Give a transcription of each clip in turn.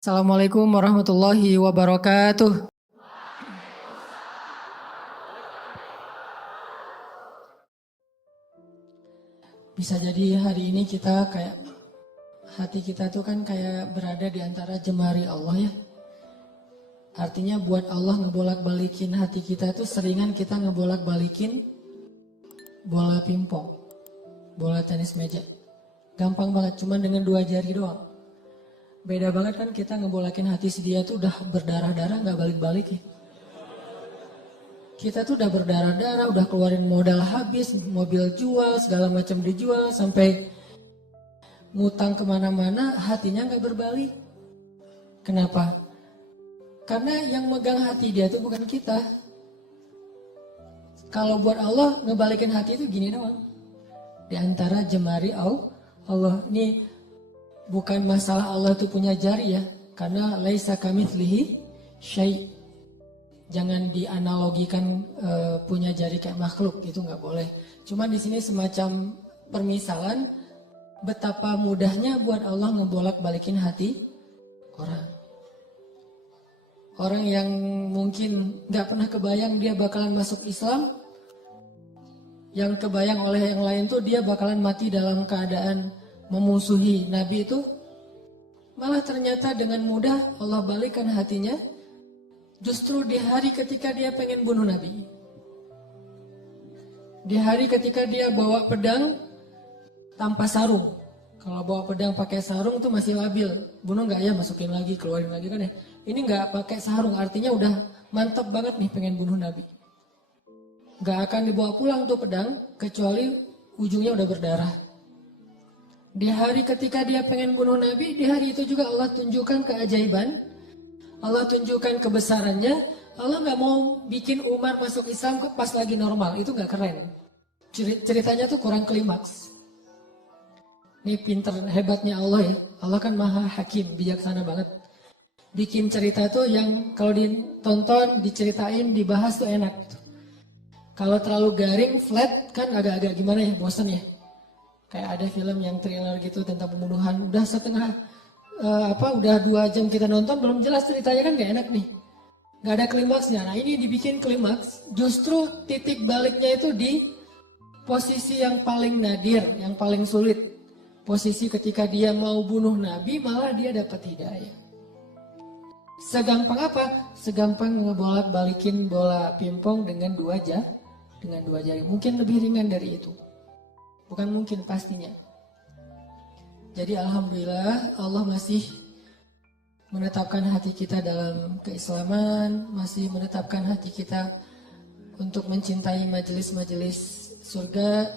Assalamualaikum warahmatullahi wabarakatuh. Bisa jadi hari ini kita kayak hati kita tuh kan kayak berada di antara jemari Allah ya. Artinya buat Allah ngebolak-balikin hati kita tuh seringan kita ngebolak-balikin bola pingpong, bola tenis meja. Gampang banget, cuman dengan 2 jari doang. Beda banget kan kita ngebolakin hati si dia tuh udah berdarah-darah gak balik-balik ya. Kita tuh udah berdarah-darah, udah keluarin modal habis, mobil jual, segala macam dijual, sampai ngutang kemana-mana, hatinya nggak berbalik. Kenapa? Karena yang megang hati dia tuh bukan kita. Kalau buat Allah, ngebalikin hati itu gini doang. Di antara jemari Allah. Ini bukan masalah Allah tuh punya jari ya, karena laisa kamitslihi syai'. Jangan dianalogikan punya jari kayak makhluk, itu nggak boleh. Cuman di sini semacam permisalan betapa mudahnya buat Allah ngebolak-balikin hati orang. Orang yang mungkin nggak pernah kebayang dia bakalan masuk Islam, yang kebayang oleh yang lain tuh dia bakalan mati dalam keadaan memusuhi Nabi itu, malah ternyata dengan mudah Allah balikkan hatinya. Justru di hari ketika dia pengen bunuh Nabi. Di hari ketika dia bawa pedang tanpa sarung. Kalau bawa pedang pakai sarung tuh masih labil. Bunuh nggak ya, masukin lagi, keluarin lagi kan ya. Ini nggak pakai sarung, artinya udah mantap banget nih pengen bunuh Nabi. Nggak akan dibawa pulang tuh pedang, kecuali ujungnya udah berdarah. Di hari ketika dia pengen bunuh Nabi, di hari itu juga Allah tunjukkan keajaiban. Allah tunjukkan kebesarannya. Allah nggak mau bikin Umar masuk Islam pas lagi normal, itu nggak keren. Ceritanya tuh kurang klimaks. Ini pinter hebatnya Allah ya. Allah kan maha hakim, bijaksana banget. Bikin cerita tuh yang kalau ditonton, diceritain, dibahas tuh enak. Kalau terlalu garing, flat kan agak-agak gimana ya, bosan ya. Kayak ada film yang trailer gitu tentang pembunuhan, udah setengah udah 2 jam kita nonton belum jelas ceritanya kan gak enak nih. Gak ada klimaksnya. Nah ini dibikin klimaks, justru titik baliknya itu di posisi yang paling nadir, yang paling sulit. Posisi ketika dia mau bunuh Nabi malah dia dapat hidayah. Segampang apa? Segampang ngebolak-balikin bola pingpong dengan 2 jari. Mungkin lebih ringan dari itu. Bukan mungkin, pastinya. Jadi alhamdulillah Allah masih menetapkan hati kita dalam keislaman, masih menetapkan hati kita untuk mencintai majelis-majelis surga.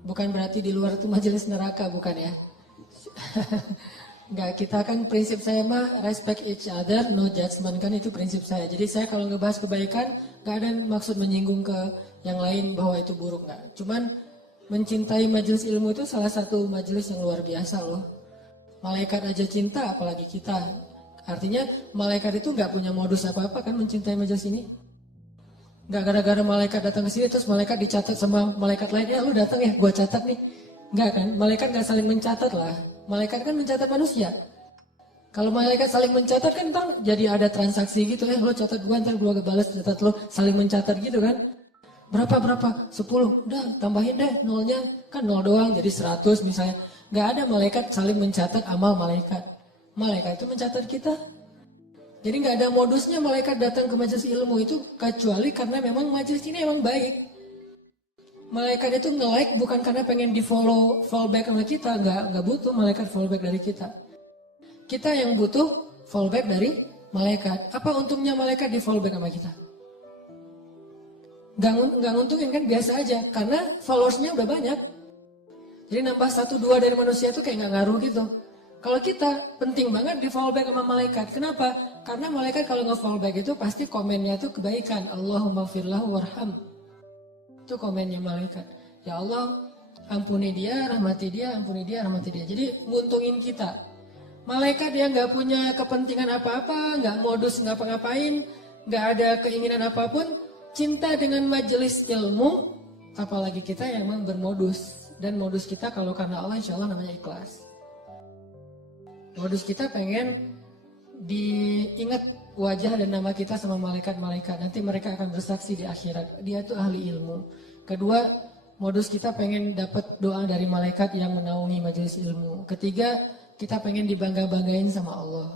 Bukan berarti di luar itu majelis neraka, bukan ya. Enggak, kita kan prinsip saya mah respect each other, no judgment, kan itu prinsip saya. Jadi saya kalau ngebahas kebaikan, gak ada maksud menyinggung ke yang lain bahwa itu buruk, enggak. Cuman mencintai majelis ilmu itu salah satu majelis yang luar biasa loh. Malaikat aja cinta, apalagi kita. Artinya malaikat itu nggak punya modus apa-apa kan mencintai majelis ini. Nggak gara-gara malaikat datang ke sini terus malaikat dicatat sama malaikat lain. Ya lu datang ya, gua catat nih. Nggak kan, malaikat nggak saling mencatat lah. Malaikat kan mencatat manusia. Kalau malaikat saling mencatat kan ntar jadi ada transaksi gitu. Lo catat gua, ntar gua balas catat lo, saling mencatat gitu kan. Berapa? 10, udah tambahin deh nolnya, kan 0 doang jadi 100 misalnya. Gak ada malaikat saling mencatat amal malaikat. Malaikat itu mencatat kita. Jadi gak ada modusnya malaikat datang ke majelis ilmu itu kecuali karena memang majelis ini emang baik. Malaikat itu nge-like bukan karena pengen di follow, fallback sama kita. Gak butuh malaikat fallback dari kita. Kita yang butuh fallback dari malaikat. Apa untungnya malaikat di fallback sama kita? Nggak nguntungin kan, biasa aja karena followersnya udah banyak. Jadi nambah 1-2 dari manusia itu kayak nggak ngaruh gitu. Kalau kita penting banget di fallback sama malaikat. Kenapa? Karena malaikat kalau nge-fallback itu pasti komennya tuh kebaikan. Allahumma firlahu warham. Itu komennya malaikat. Ya Allah, ampuni dia, rahmati dia, ampuni dia, rahmati dia. Jadi nguntungin kita. Malaikat yang nggak punya kepentingan apa-apa, nggak modus ngapa-ngapain, nggak ada keinginan apapun, cinta dengan majelis ilmu, apalagi kita yang memang bermodus. Dan modus kita kalau karena Allah insya Allah namanya ikhlas. Modus kita pengen diingat wajah dan nama kita sama malaikat-malaikat. Nanti mereka akan bersaksi di akhirat. Dia itu ahli ilmu. Kedua, modus kita pengen dapat doa dari malaikat yang menaungi majelis ilmu. Ketiga, kita pengen dibangga-banggain sama Allah.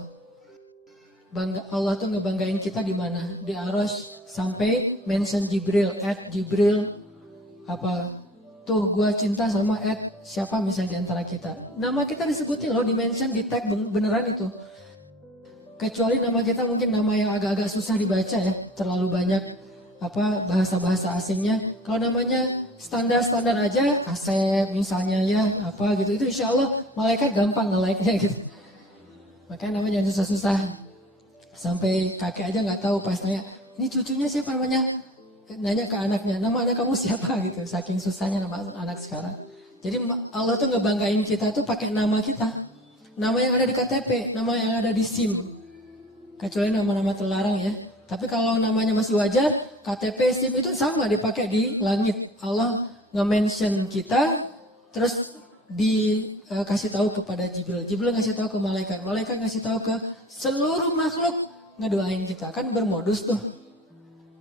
Allah tuh ngebanggain kita di mana? Di Arasy, sampai mention Jibril, @Jibril apa tuh gua cinta sama siapa misalnya di antara kita. Nama kita disebutin loh, di mention, di tag beneran itu. Kecuali nama kita mungkin nama yang agak-agak susah dibaca ya, terlalu banyak bahasa-bahasa asingnya. Kalau namanya standar-standar aja, Asep misalnya ya, apa gitu, itu insya Allah malaikat gampang nge-like-nya gitu. Makanya namanya jangan susah-susah. Sampai kakek aja nggak tahu pas nanya, ini cucunya siapa namanya? Nanya ke anaknya, nama anak kamu siapa gitu. Saking susahnya nama anak sekarang. Jadi Allah tuh ngebanggain kita tuh pakai nama kita. Nama yang ada di KTP, nama yang ada di SIM. Kecuali nama-nama terlarang ya. Tapi kalau namanya masih wajar, KTP, SIM itu sama dipakai di langit. Allah nge-mention kita, terus dikasih tahu kepada Jibril. Jibril ngasih tahu ke malaikat. Malaikat ngasih tahu ke seluruh makhluk, ngedoain kita. Kan bermodus tuh.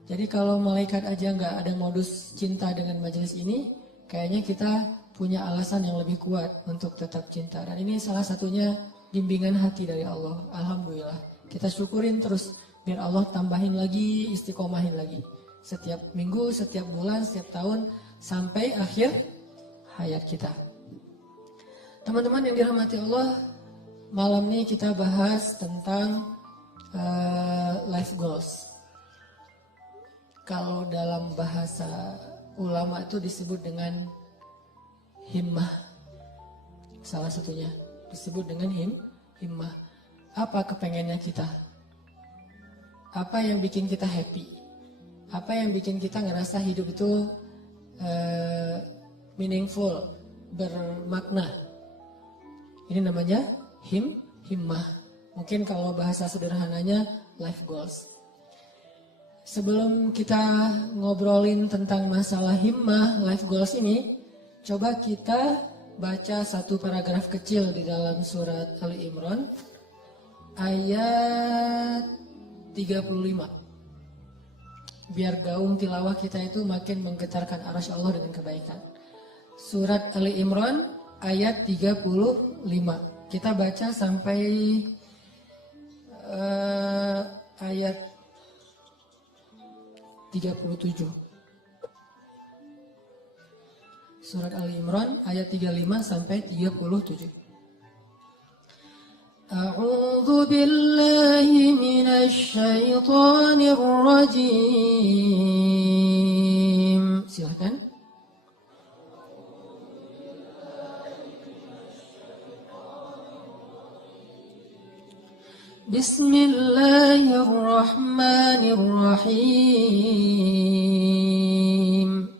Jadi kalau malaikat aja nggak ada modus cinta dengan majelis ini, kayaknya kita punya alasan yang lebih kuat untuk tetap cinta. Dan ini salah satunya bimbingan hati dari Allah. Alhamdulillah. Kita syukurin terus biar Allah tambahin lagi, istiqomahin lagi. Setiap minggu, setiap bulan, setiap tahun, sampai akhir hayat kita. Teman-teman yang dirahmati Allah, malam ini kita bahas tentang life goals. Kalau dalam bahasa ulama itu disebut dengan himmah. Salah satunya disebut dengan himmah. Apa kepengennya kita? Apa yang bikin kita happy? Apa yang bikin kita ngerasa hidup itu meaningful, bermakna? Ini namanya himmah. Mungkin kalau bahasa sederhananya life goals. Sebelum kita ngobrolin tentang masalah himmah, life goals ini, coba kita baca satu paragraf kecil di dalam surat Ali Imran ayat 35. Biar gaung tilawah kita itu makin menggetarkan arasy Allah dengan kebaikan. Surat Ali Imran ayat 35. Kita baca sampai ayat 37. Surat Ali Imran ayat 35 sampai 37. A'udzu billahi minasy syaithanir rajim. Silakan. Bismillahirrahmanirrahim.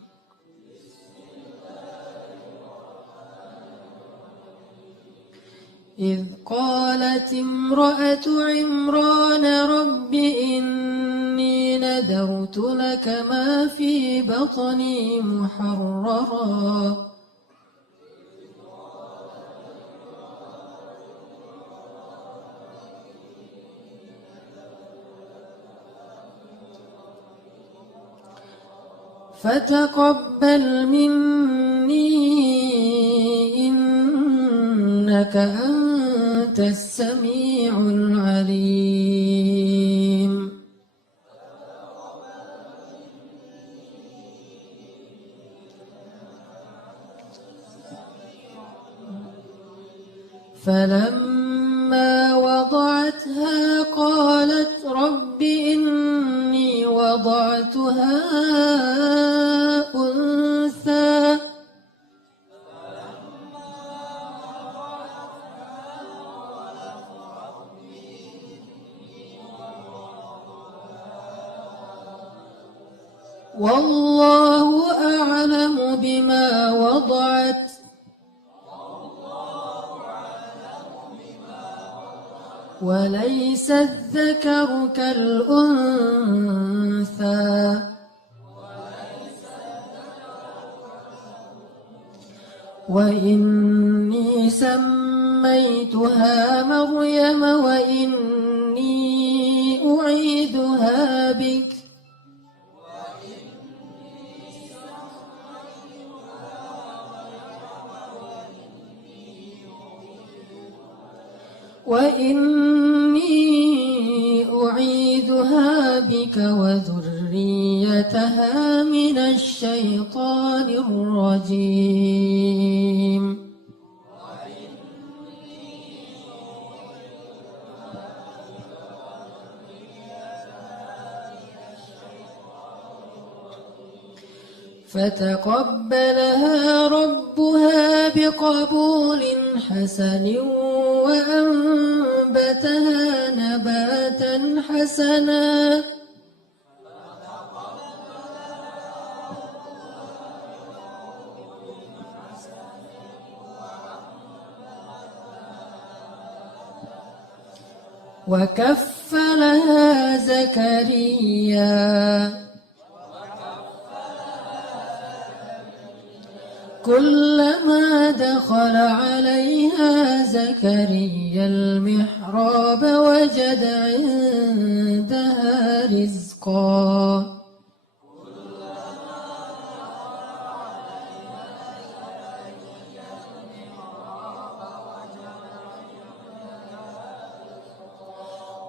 إذ قالت امرأة عمران رب إني نذرت لك ما في بطني محررا فتقبل مني إنك أنت السميع العليم فلما وضعتها قالت رب إني وضعتها أنثى والله أعلم بما وضعت وليس الذكر كالأنثى وإني سميتها سميتها مريم وإني أعيذها بك وذريتها من الشيطان الرجيم. فتقبلها ربها بقبول حسن وأنبتها نباتا حسنا وكفلها زكريا كلما دخل عليها زكريا المحراب وجد عندها رزقا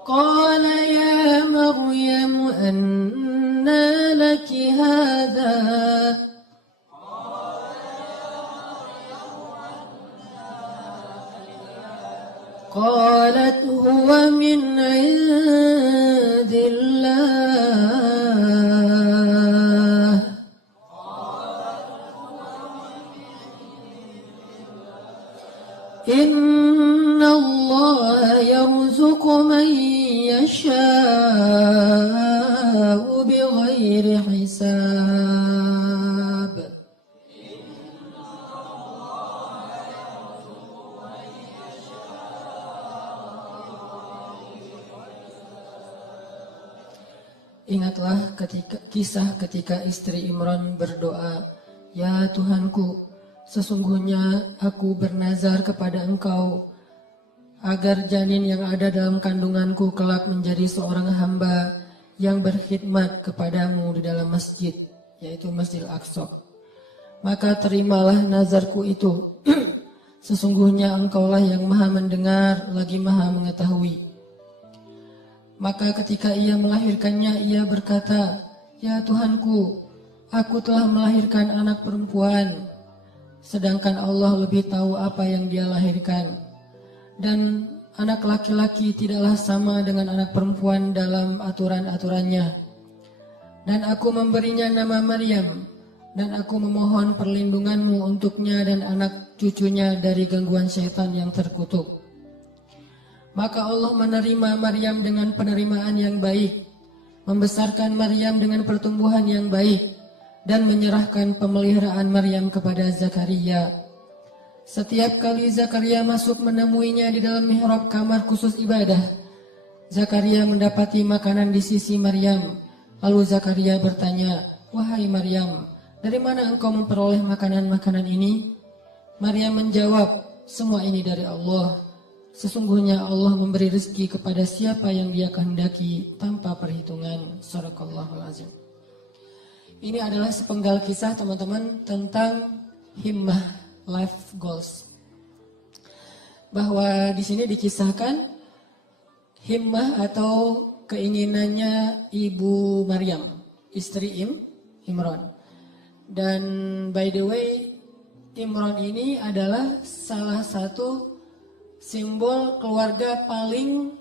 قال يا مريم أنى لك هذا قالت هو من عند الله إن الله يرزق من يشاء بغير حساب. Ingatlah kisah ketika istri Imran berdoa, "Ya Tuhanku, sesungguhnya aku bernazar kepada Engkau agar janin yang ada dalam kandunganku kelak menjadi seorang hamba yang berkhidmat kepadamu di dalam masjid, yaitu Masjid Al-Aqsa. Maka terimalah nazarku itu. Sesungguhnya Engkaulah yang maha mendengar lagi maha mengetahui." Maka ketika ia melahirkannya, ia berkata, "Ya Tuhanku, aku telah melahirkan anak perempuan, sedangkan Allah lebih tahu apa yang dia lahirkan. Dan anak laki-laki tidaklah sama dengan anak perempuan dalam aturan-aturannya. Dan aku memberinya nama Maryam, dan aku memohon perlindunganmu untuknya dan anak cucunya dari gangguan syaitan yang terkutuk." Maka Allah menerima Maryam dengan penerimaan yang baik, membesarkan Maryam dengan pertumbuhan yang baik, dan menyerahkan pemeliharaan Maryam kepada Zakaria. Setiap kali Zakaria masuk menemuinya di dalam mihrab kamar khusus ibadah, Zakaria mendapati makanan di sisi Maryam. Lalu Zakaria bertanya, "Wahai Maryam, dari mana engkau memperoleh makanan-makanan ini?" Maryam menjawab, "Semua ini dari Allah. Sesungguhnya Allah memberi rezeki kepada siapa yang dia kehendaki tanpa perhitungan." Shadaqallahul azim. Ini adalah sepenggal kisah teman-teman tentang himmah, life goals. Bahwa di sini dikisahkan himmah atau keinginannya Ibu Maryam, istri Imran. Dan by the way, Imran ini adalah salah satu simbol keluarga paling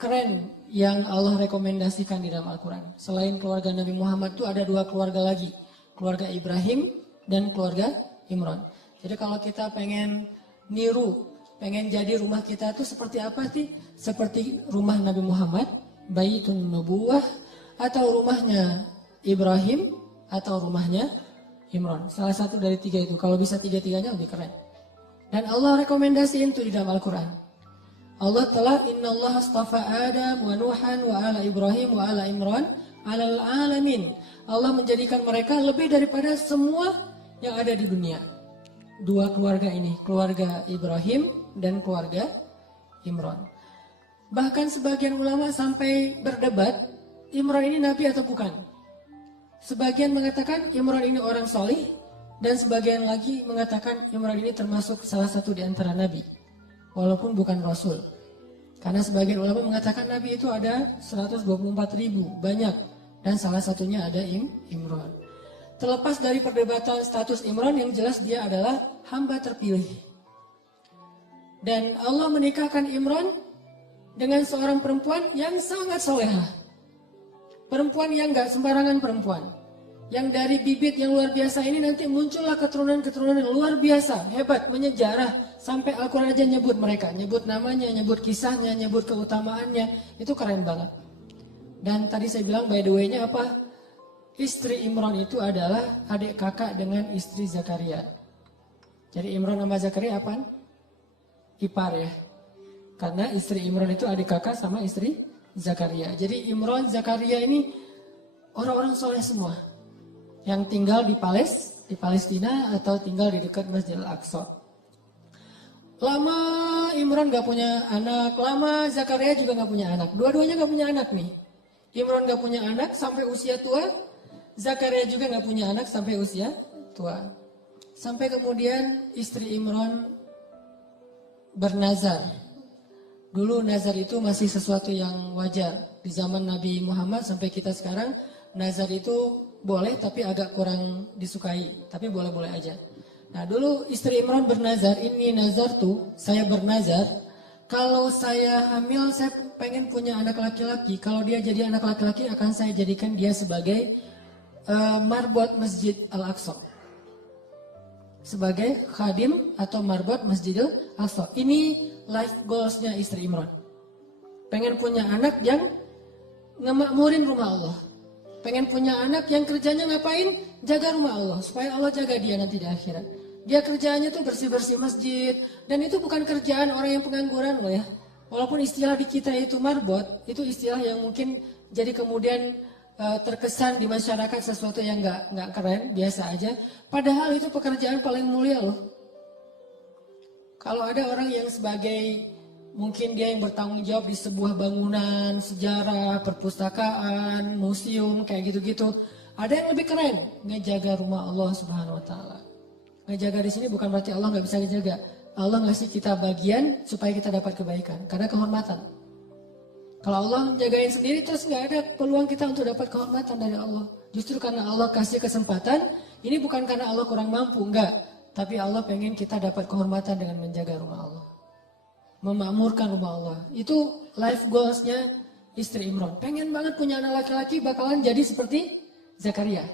keren yang Allah rekomendasikan di dalam Al-Quran. Selain keluarga Nabi Muhammad itu ada dua keluarga lagi. Keluarga Ibrahim dan keluarga Imran. Jadi kalau kita pengen niru, pengen jadi rumah kita itu seperti apa sih? Seperti rumah Nabi Muhammad, Baitun Nubuwah, atau rumahnya Ibrahim, atau rumahnya Imran. Salah satu dari tiga itu. Kalau bisa tiga-tiganya lebih keren. Dan Allah rekomendasiin itu di dalam Al-Quran. Allah telah innallaha astafa Adam wa Nuhan wa ala Ibrahim wa ala Imran alal alamin. Allah menjadikan mereka lebih daripada semua yang ada di dunia. Dua keluarga ini, keluarga Ibrahim dan keluarga Imran. Bahkan sebagian ulama sampai berdebat, Imran ini nabi atau bukan. Sebagian mengatakan Imran ini orang solih, dan sebagian lagi mengatakan Imran ini termasuk salah satu di antara nabi, walaupun bukan rasul. Karena sebagian ulama mengatakan nabi itu ada 124.000, banyak, dan salah satunya ada Imran. Terlepas dari perdebatan status Imran, yang jelas dia adalah hamba terpilih. Dan Allah menikahkan Imran dengan seorang perempuan yang sangat solehah. Perempuan yang gak sembarangan perempuan. Yang dari bibit yang luar biasa ini nanti muncullah keturunan-keturunan yang luar biasa, hebat, menyejarah. Sampai Al-Quran aja nyebut mereka, nyebut namanya, nyebut kisahnya, nyebut keutamaannya. Itu keren banget. Dan tadi saya bilang by the way-nya apa? Istri Imran itu adalah adik kakak dengan istri Zakaria. Jadi Imran sama Zakaria apaan? Ipar ya. Karena istri Imran itu adik kakak sama istri Zakaria. Jadi Imran, Zakaria ini orang-orang soleh semua. Yang tinggal di Palestina atau tinggal di dekat Masjid Al-Aqsa. Lama Imran gak punya anak, lama Zakaria juga gak punya anak. Dua-duanya gak punya anak nih. Imran gak punya anak sampai usia tua. Zakaria juga gak punya anak sampai usia tua. Sampai kemudian istri Imran bernazar. Dulu nazar itu masih sesuatu yang wajar. Di zaman Nabi Muhammad sampai kita sekarang, nazar itu boleh tapi agak kurang disukai. Tapi boleh-boleh aja. Nah dulu istri Imran bernazar, ini nazar tuh, saya bernazar. Kalau saya hamil, saya pengen punya anak laki-laki. Kalau dia jadi anak laki-laki, akan saya jadikan dia sebagai marbot Masjid Al-Aqsa. Sebagai khadim atau marbot Masjidil Aqsa. Ini life goalsnya istri Imran. Pengen punya anak yang ngemakmurin rumah Allah. Pengen punya anak yang kerjanya ngapain? Jaga rumah Allah. Supaya Allah jaga dia nanti di akhirat. Dia kerjaannya tuh bersih-bersih masjid. Dan itu bukan kerjaan orang yang pengangguran loh ya. Walaupun istilah di kita itu marbot. Itu istilah yang mungkin jadi kemudian terkesan di masyarakat sesuatu yang nggak keren, biasa aja. Padahal itu pekerjaan paling mulia loh. Kalau ada orang yang sebagai mungkin dia yang bertanggung jawab di sebuah bangunan, sejarah, perpustakaan, museum, kayak gitu-gitu. Ada yang lebih keren, ngejaga rumah Allah Subhanahu Wa Taala. Ngejaga di sini bukan berarti Allah nggak bisa ngejaga. Allah ngasih kita bagian supaya kita dapat kebaikan, karena kehormatan. Kalau Allah jagain sendiri terus nggak ada peluang kita untuk dapat kehormatan dari Allah. Justru karena Allah kasih kesempatan, ini bukan karena Allah kurang mampu, enggak. Tapi Allah pengen kita dapat kehormatan dengan menjaga rumah Allah. Memakmurkan rumah Allah. Itu life goalsnya istri Imran. Pengen banget punya anak laki-laki bakalan jadi seperti Zakaria.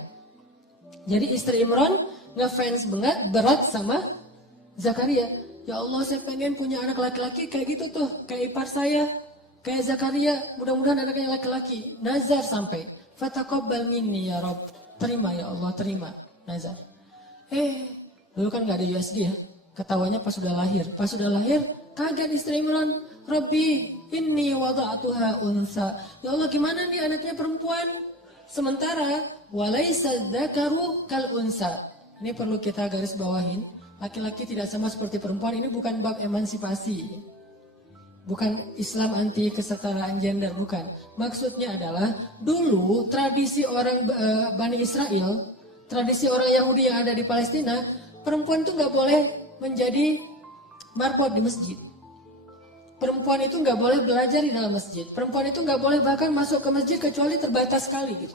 Jadi istri Imran ngefans banget berat sama Zakaria. Ya Allah saya pengen punya anak laki-laki kayak gitu tuh. Kayak ipar saya. Kayak Zakaria, mudah-mudahan anaknya laki-laki. Nazar sampai. Fataqabbal minni ya Rabb. Terima ya Allah, terima. Nazar. Dulu kan gak ada USD ya. Ketawanya pas sudah lahir. Pas sudah lahir, kaget istri Imran. Rabbi, inni wada'atuha unsa. Ya Allah gimana nih anaknya perempuan? Sementara, walaysa dzakaru kal unsa. Ini perlu kita garis bawahin. Laki-laki tidak sama seperti perempuan. Ini bukan bab emansipasi. Bukan Islam anti kesetaraan gender, bukan. Maksudnya adalah dulu tradisi orang Bani Israel, tradisi orang Yahudi yang ada di Palestina, perempuan itu nggak boleh menjadi marbot di masjid. Perempuan itu nggak boleh belajar di dalam masjid. Perempuan itu nggak boleh bahkan masuk ke masjid kecuali terbatas sekali gitu.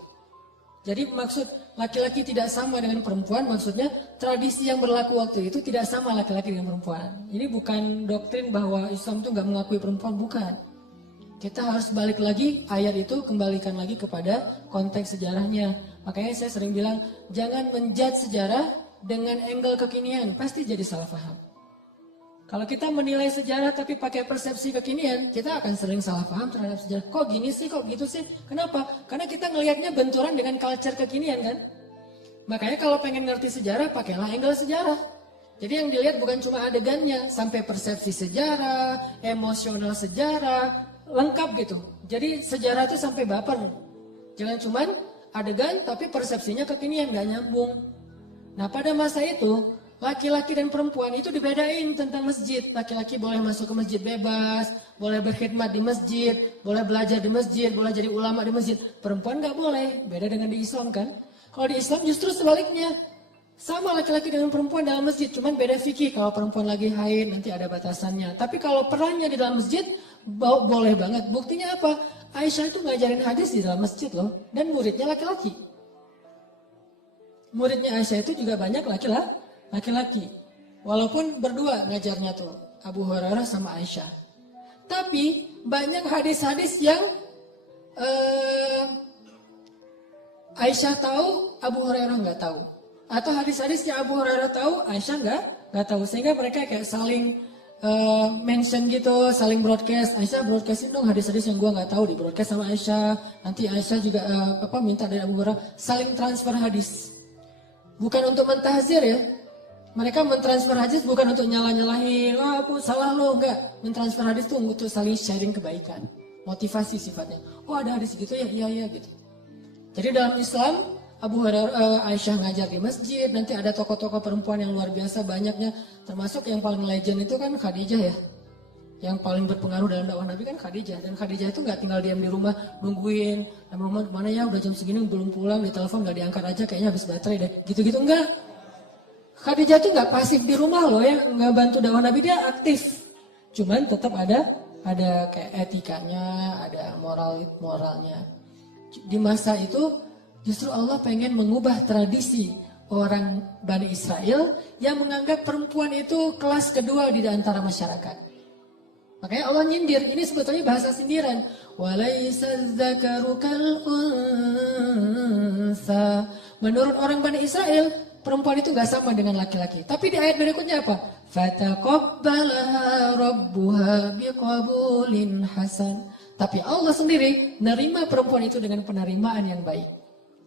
Jadi maksud laki-laki tidak sama dengan perempuan, maksudnya tradisi yang berlaku waktu itu tidak sama laki-laki dengan perempuan. Ini bukan doktrin bahwa Islam itu nggak mengakui perempuan, bukan. Kita harus balik lagi ayat itu, kembalikan lagi kepada konteks sejarahnya. Makanya saya sering bilang, jangan menjudge sejarah dengan angle kekinian, pasti jadi salah paham. Kalau kita menilai sejarah tapi pakai persepsi kekinian, kita akan sering salah paham terhadap sejarah. Kok gini sih, kok gitu sih? Kenapa? Karena kita ngelihatnya benturan dengan culture kekinian kan? Makanya kalau pengen ngerti sejarah, pakailah angle sejarah. Jadi yang dilihat bukan cuma adegannya, sampai persepsi sejarah, emosional sejarah, lengkap gitu. Jadi sejarah itu sampai baper. Jangan cuma adegan tapi persepsinya kekinian, gak nyambung. Nah pada masa itu, Laki-laki dan perempuan itu dibedain tentang masjid. Laki-laki boleh masuk ke masjid bebas, boleh berkhidmat di masjid, boleh belajar di masjid, boleh jadi ulama di masjid. Perempuan nggak boleh, beda dengan di Islam kan. Kalau di Islam justru sebaliknya. Sama laki-laki dengan perempuan dalam masjid, cuman beda fikih. Kalau perempuan lagi haid nanti ada batasannya. Tapi kalau perannya di dalam masjid, boleh banget. Buktinya apa? Aisyah itu ngajarin hadis di dalam masjid loh. Dan muridnya laki-laki. Muridnya Aisyah itu juga banyak laki-laki. Walaupun berdua ngajarnya tuh, Abu Hurairah sama Aisyah. Tapi banyak hadis-hadis yang Aisyah tahu, Abu Hurairah nggak tahu. Atau hadis-hadis yang Abu Hurairah tahu, Aisyah nggak tahu. Sehingga mereka kayak saling mention gitu, saling broadcast. Aisyah broadcastin dong hadis-hadis yang gue nggak tahu, di broadcast sama Aisyah. Nanti Aisyah juga minta dari Abu Hurairah, saling transfer hadis. Bukan untuk mentahzir ya. Mereka mentransfer hadis bukan untuk nyalah-nyalahin, aku salah lo, enggak. Mentransfer hadis itu untuk saling sharing kebaikan. Motivasi sifatnya. Oh ada hadis gitu ya, iya gitu. Jadi dalam Islam, Abu Hurairah, Aisyah ngajar di masjid, nanti ada tokoh-tokoh perempuan yang luar biasa banyaknya, termasuk yang paling legend itu kan Khadijah ya. Yang paling berpengaruh dalam dakwah Nabi kan Khadijah. Dan Khadijah itu nggak tinggal diam di rumah nungguin, Muhammad kemana ya, udah jam segini belum pulang, ditelepon nggak diangkat aja, kayaknya habis baterai deh. Gitu-gitu enggak. Khadijah itu nggak pasif di rumah loh ya, nggak bantu dakwah Nabi, dia aktif. Cuman tetap ada kayak etikanya, ada moralnya. Di masa itu justru Allah pengen mengubah tradisi orang Bani Israel yang menganggap perempuan itu kelas kedua di antara masyarakat. Makanya Allah nyindir, ini sebetulnya bahasa sindiran. Walaysa dzakaru kal unsa. Menurut orang Bani Israel, perempuan itu gak sama dengan laki-laki. Tapi di ayat berikutnya apa? Fataqabbalaha rabbuha biqabulin hasan. Tapi Allah sendiri nerima perempuan itu dengan penerimaan yang baik.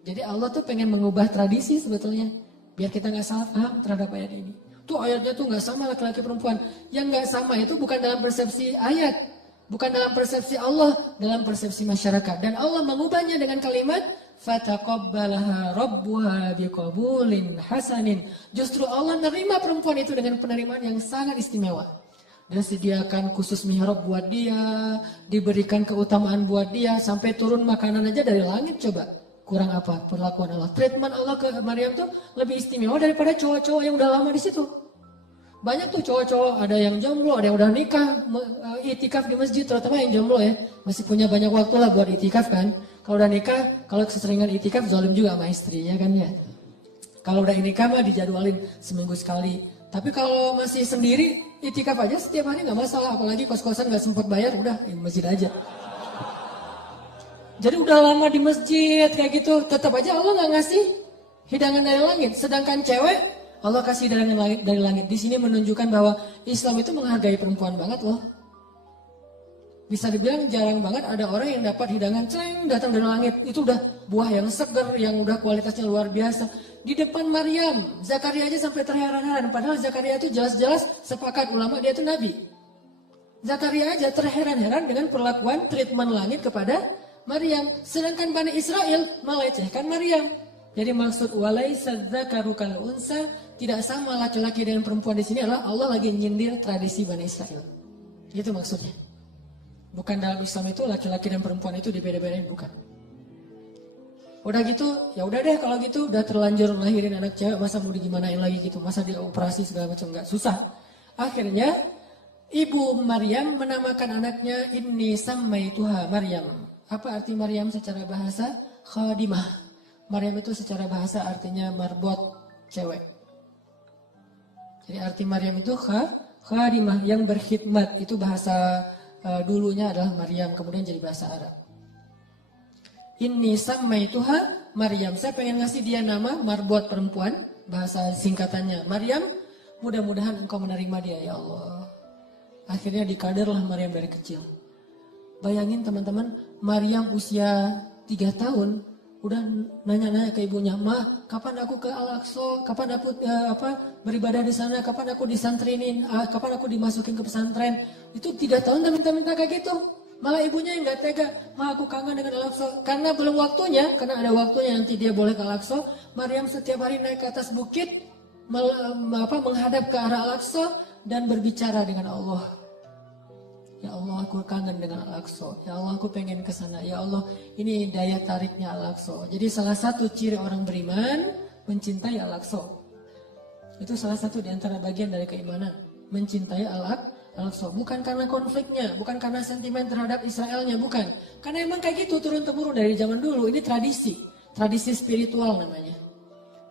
Jadi Allah tuh pengen mengubah tradisi sebetulnya. Biar kita gak salah paham terhadap ayat ini. Tuh ayatnya tuh gak sama laki-laki perempuan. Yang gak sama itu bukan dalam persepsi ayat. Bukan dalam persepsi Allah. Dalam persepsi masyarakat. Dan Allah mengubahnya dengan kalimat fataqabbalaha rabbuha biqabulin hasanin. Justru Allah nerima perempuan itu dengan penerimaan yang sangat istimewa. Dan sediakan khusus mihrab buat dia. Diberikan keutamaan buat dia. Sampai turun makanan aja dari langit coba. Kurang apa perlakuan Allah? Treatment Allah ke Maryam tuh lebih istimewa daripada cowok-cowok yang udah lama di situ. Banyak tuh cowok-cowok, ada yang jomblo, ada yang udah nikah, itikaf di masjid, terutama yang jomblo ya. Masih punya banyak waktu lah buat itikaf kan. Kalau udah nikah, kalau keseringan itikaf zalim juga sama istri ya kan ya. Kalau udah itikaf mah dijadwalin seminggu sekali. Tapi kalau masih sendiri, itikaf aja setiap hari nggak masalah. Apalagi kos-kosan nggak sempat bayar, udah di masjid aja. Jadi udah lama di masjid kayak gitu, tetap aja Allah nggak ngasih hidangan dari langit. Sedangkan cewek Allah kasih hidangan dari langit. Di sini menunjukkan bahwa Islam itu menghargai perempuan banget loh. Bisa dibilang jarang banget ada orang yang dapat hidangan celeng datang dari langit. Itu udah buah yang segar, yang udah kualitasnya luar biasa. Di depan Maryam, Zakaria aja sampai terheran-heran. Padahal Zakaria itu jelas-jelas sepakat ulama dia itu nabi. Zakaria aja terheran-heran dengan perlakuan treatment langit kepada Maryam, sedangkan Bani Israel melecehkan Maryam. Jadi maksud walaysa dzakaru kal unsa, tidak sama laki-laki dengan perempuan di sini adalah Allah lagi nyindir tradisi Bani Israel. Itu maksudnya. Bukan dalam Islam itu laki-laki dan perempuan itu dibeda-bedain, bukan. Udah gitu, ya udah deh kalau gitu udah terlanjur lahirin anak cewek, masa mau digimanain lagi gitu, masa dioperasi segala macam, enggak, susah. Akhirnya ibu Maryam menamakan anaknya Inni Sammaituha Maryam. Apa arti Maryam secara bahasa? Khadimah. Maryam itu secara bahasa artinya marbot, cewek. Jadi arti Maryam itu khadimah, yang berkhidmat. Itu bahasa dulunya adalah Maryam, kemudian jadi bahasa Arab. Inni sammaituha Maryam. Saya pengen ngasih dia nama marbot perempuan, bahasa singkatannya Maryam. Mudah-mudahan engkau menerima dia ya Allah. Akhirnya dikaderlah Maryam dari kecil. Bayangin teman-teman, Maryam usia 3 tahun udah nanya-nanya ke ibunya, "Ma, kapan aku ke Al-Aqsa? Kapan aku beribadah di sana? Kapan aku disantrinin? Kapan aku dimasukin ke pesantren?" Itu 3 tahun udah minta-minta kayak gitu. Malah ibunya yang gak tega, "Ma, aku kangen dengan Al-Aqsa." Karena belum waktunya, karena ada waktunya nanti dia boleh ke Al-Aqsa. Maryam setiap hari naik ke atas bukit, menghadap ke arah Al-Aqsa dan berbicara dengan Allah. Ya Allah, aku kangen dengan Al-Aqsa. Ya Allah, aku pengen ke sana. Ya Allah, ini daya tariknya Al-Aqsa. Jadi salah satu ciri orang beriman mencintai Al-Aqsa. Itu salah satu di antara bagian dari keimanan, mencintai Al-Aqsa. Bukan karena konfliknya, bukan karena sentimen terhadap Israelnya, bukan. Karena emang kayak gitu turun-temurun dari zaman dulu. Ini tradisi spiritual namanya.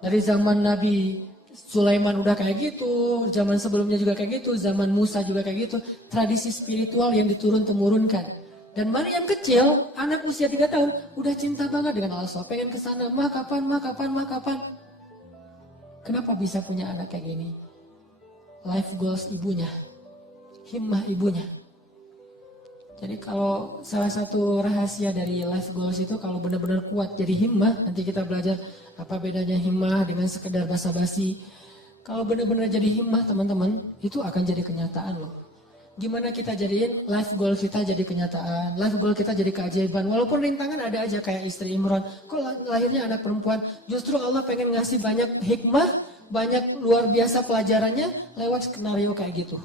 Dari zaman Nabi Sulaiman udah kayak gitu, zaman sebelumnya juga kayak gitu, zaman Musa juga kayak gitu. Tradisi spiritual yang diturun-temurunkan. Dan Maryam kecil, anak usia 3 tahun, udah cinta banget dengan Al-Aqsa, pengen ke sana. Mah kapan? Kenapa bisa punya anak kayak gini? Life goals ibunya, himmah ibunya. Jadi kalau salah satu rahasia dari life goals itu kalau benar-benar kuat jadi himmah, nanti kita belajar apa bedanya himmah dengan sekedar basa-basi. Kalau benar-benar jadi himmah teman-teman, itu akan jadi kenyataan loh. Gimana kita jadiin life goal kita jadi kenyataan, life goal kita jadi keajaiban. Walaupun rintangan ada aja kayak istri Imran, kok lahirnya anak perempuan, justru Allah pengen ngasih banyak hikmah, banyak luar biasa pelajarannya lewat skenario kayak gitu.